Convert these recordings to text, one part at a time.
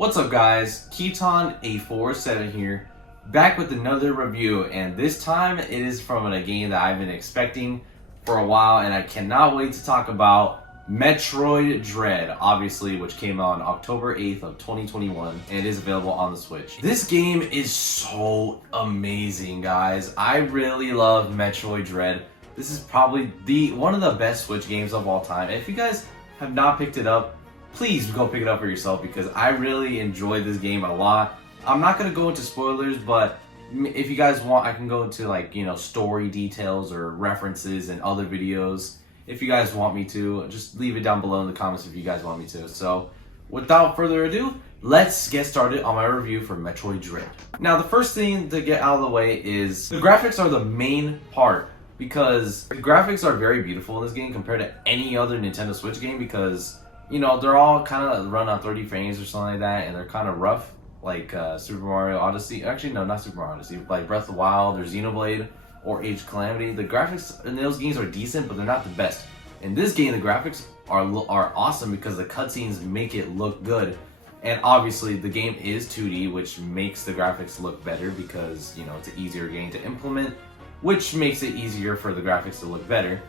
What's up guys, Keaton847 here, back with another review, and this time it is from a game that I've been expecting for a while, and I cannot wait to talk about Metroid Dread, obviously, which came out on October 8th of 2021, and it is available on the Switch. This game is so amazing, guys. I really love Metroid Dread. This is probably one of the best Switch games of all time. And if you guys have not picked it up, please go pick it up for yourself because I really enjoyed this game a lot. I'm not going to go into spoilers, but if you guys want, I can go into story details or references and other videos. If you guys want me to, just leave it down below in the comments if you guys want me to. So without further ado, let's get started on my review for Metroid Dread. Now the first thing to get out of the way is the graphics are the main part, because the graphics are very beautiful in this game compared to any other Nintendo Switch game, because they're all kind of run on 30 frames or something like that, and they're kind of rough, like Super Mario Odyssey. Actually, no, not Super Mario Odyssey. Like Breath of the Wild or Xenoblade or Age Calamity. The graphics in those games are decent, but they're not the best. In this game, the graphics are awesome because the cutscenes make it look good. And obviously, the game is 2D, which makes the graphics look better because, it's an easier game to implement, which makes it easier for the graphics to look better.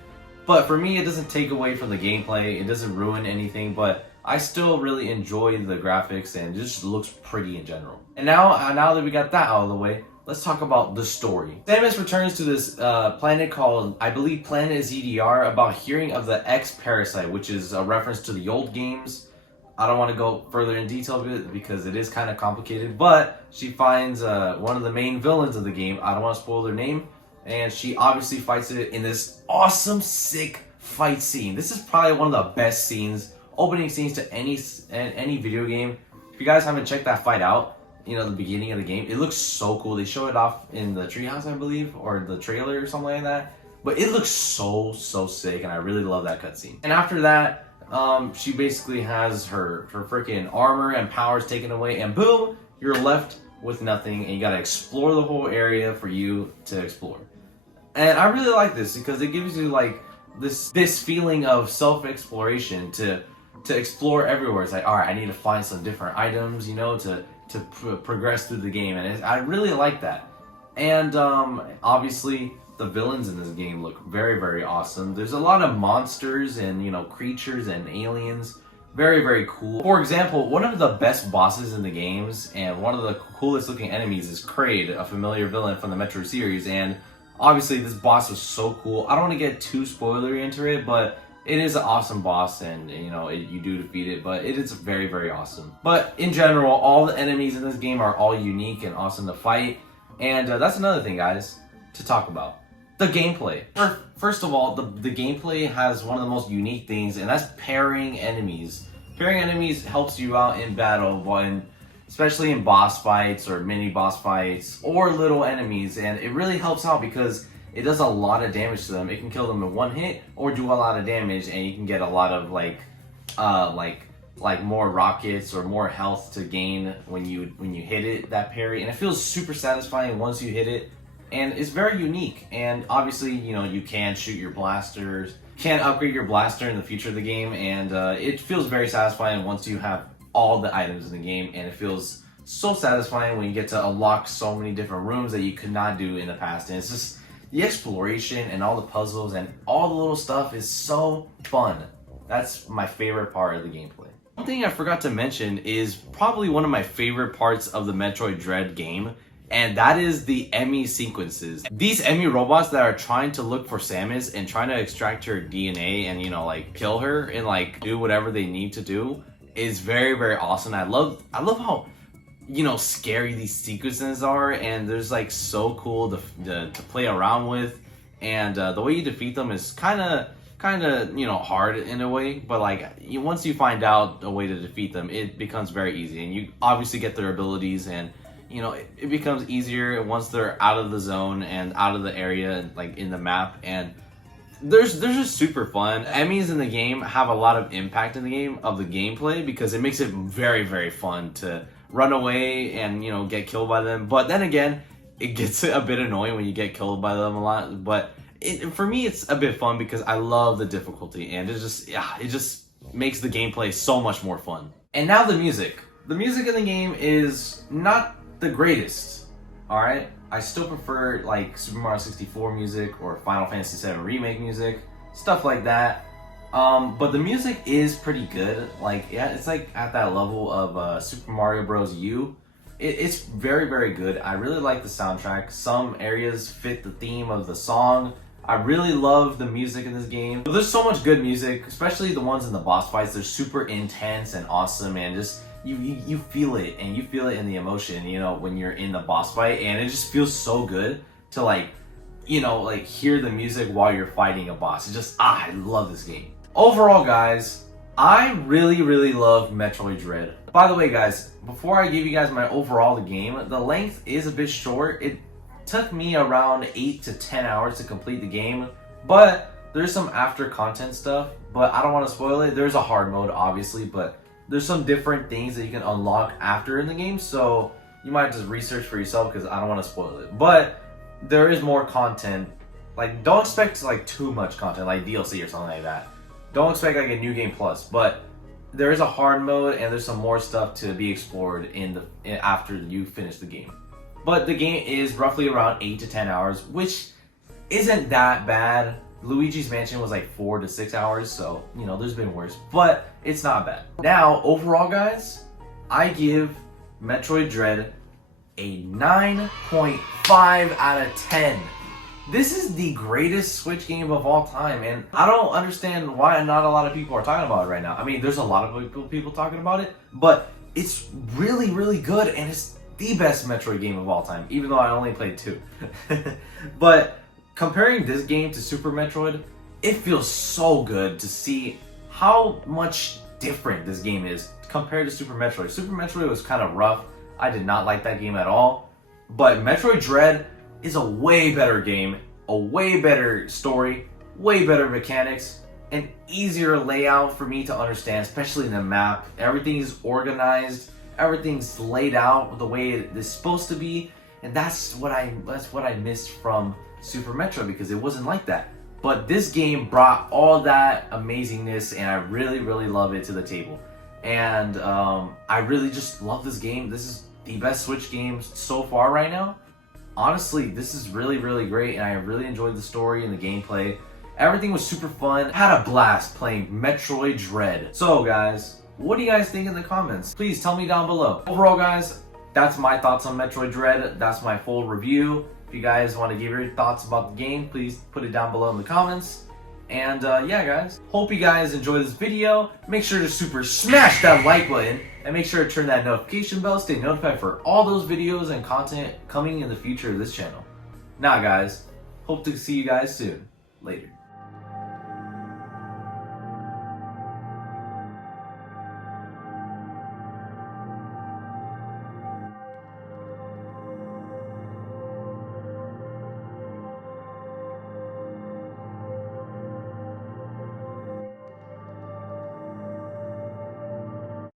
But for me, it doesn't take away from the gameplay, it doesn't ruin anything, but I still really enjoy the graphics and it just looks pretty in general. And now that we got that out of the way, let's talk about the story. Samus returns to this planet called, I believe, Planet ZDR, about hearing of the X-Parasite, which is a reference to the old games. I don't want to go further in detail with it because it is kind of complicated, but she finds one of the main villains of the game. I don't want to spoil their name. And she obviously fights it in this awesome, sick fight scene. This is probably one of the best scenes, opening scenes to any video game. If you guys haven't checked that fight out, the beginning of the game, it looks so cool. They show it off in the treehouse, I believe, or the trailer or something like that. But it looks so sick, and I really love that cutscene. And after that, she basically has her freaking armor and powers taken away, and boom, you're left with nothing, and you gotta explore the whole area for you to explore. And I really like this because it gives you this feeling of self-exploration to explore everywhere. It's like, all right, I need to find some different items, to progress through the game, and I really like that. And obviously, the villains in this game look very awesome. There's a lot of monsters and creatures and aliens. Very cool. For example, one of the best bosses in the games and one of the coolest looking enemies is Kraid, a familiar villain from the Metroid series, and obviously this boss was so cool. I don't want to get too spoilery into it, but it is an awesome boss, and you do defeat it, but it is very awesome. But in general, all the enemies in this game are all unique and awesome to fight, and that's another thing, guys, to talk about. The gameplay. First of all, the gameplay has one of the most unique things, and that's pairing enemies. Pairing enemies helps you out in battle, especially in boss fights or mini boss fights or little enemies, and it really helps out because it does a lot of damage to them. It can kill them in one hit or do a lot of damage, and you can get a lot of like more rockets or more health to gain when you hit that parry, and it feels super satisfying once you hit it. And it's very unique, and obviously, you can shoot your blasters, can upgrade your blaster in the future of the game, and it feels very satisfying once you have all the items in the game, and it feels so satisfying when you get to unlock so many different rooms that you could not do in the past. And it's just, the exploration and all the puzzles and all the little stuff is so fun. That's my favorite part of the gameplay. One thing I forgot to mention is probably one of my favorite parts of the Metroid Dread game, and that is the Emmy Sequences. These Emmy robots that are trying to look for Samus and trying to extract her DNA and kill her and do whatever they need to do is very awesome. I love how scary these sequences are, and there's so cool to play around with, and the way you defeat them is kind of hard in a way, but once you find out a way to defeat them, it becomes very easy, and you obviously get their abilities, and it becomes easier once they're out of the zone and out of the area, in the map, and they're just super fun. Emmys in the game have a lot of impact in the game of the gameplay because it makes it very fun to run away and get killed by them. But then again, it gets a bit annoying when you get killed by them a lot. But for me, it's a bit fun because I love the difficulty, and it just makes the gameplay so much more fun. And now the music. The music in the game is not the greatest, alright? I still prefer like Super Mario 64 music or Final Fantasy VII Remake music, stuff like that. But the music is pretty good. Like, yeah, it's like at that level of Super Mario Bros. U. It's very, very good. I really like the soundtrack. Some areas fit the theme of the song. I really love the music in this game. There's so much good music, especially the ones in the boss fights. They're super intense and awesome, and just you feel it, and you feel it in the emotion, you know, when you're in the boss fight, and it just feels so good to like, you know, like hear the music while you're fighting a boss. It just, I love this game. Overall, guys, I really, really love Metroid Dread. By the way, guys, before I give you guys my overall the game, the length is a bit short. It took me around 8 to 10 hours to complete the game, but there's some after content stuff, but I don't want to spoil it. There's a hard mode, obviously, but there's some different things that you can unlock after in the game, so you might just research for yourself because I don't want to spoil it. But there is more content. Like, don't expect like too much content, like DLC or something like that. Don't expect like a new game plus, but there is a hard mode and there's some more stuff to be explored after you finish the game. But the game is roughly around 8 to 10 hours, which isn't that bad. Luigi's Mansion was like 4 to 6 hours, so, you know, there's been worse, but it's not bad. Now, overall, guys, I give Metroid Dread a 9.5 out of 10. This is the greatest Switch game of all time, and I don't understand why not a lot of people are talking about it right now. I mean, there's a lot of people talking about it, but it's really, really good, and it's the best Metroid game of all time, even though I only played 2. But comparing this game to Super Metroid, it feels so good to see how much different this game is compared to Super Metroid. Super Metroid was kind of rough. I did not like that game at all. But Metroid Dread is a way better game, a way better story, way better mechanics, an easier layout for me to understand, especially in the map. Everything is organized, everything's laid out the way it is supposed to be, and that's what I missed from Super Metroid, because it wasn't like that. But this game brought all that amazingness, and I really, really love it to the table. And I really just love this game. This is the best Switch game so far right now. Honestly, this is really, really great, and I really enjoyed the story and the gameplay. Everything was super fun. Had a blast playing Metroid Dread. So guys, what do you guys think in the comments? Please tell me down below. Overall, guys, that's my thoughts on Metroid Dread. That's my full review. If you guys want to give your thoughts about the game, please put it down below in the comments. And yeah, guys, hope you guys enjoyed this video. Make sure to super smash that like button, and make sure to turn that notification bell, stay notified for all those videos and content coming in the future of this channel. Now, guys, hope to see you guys soon. Later.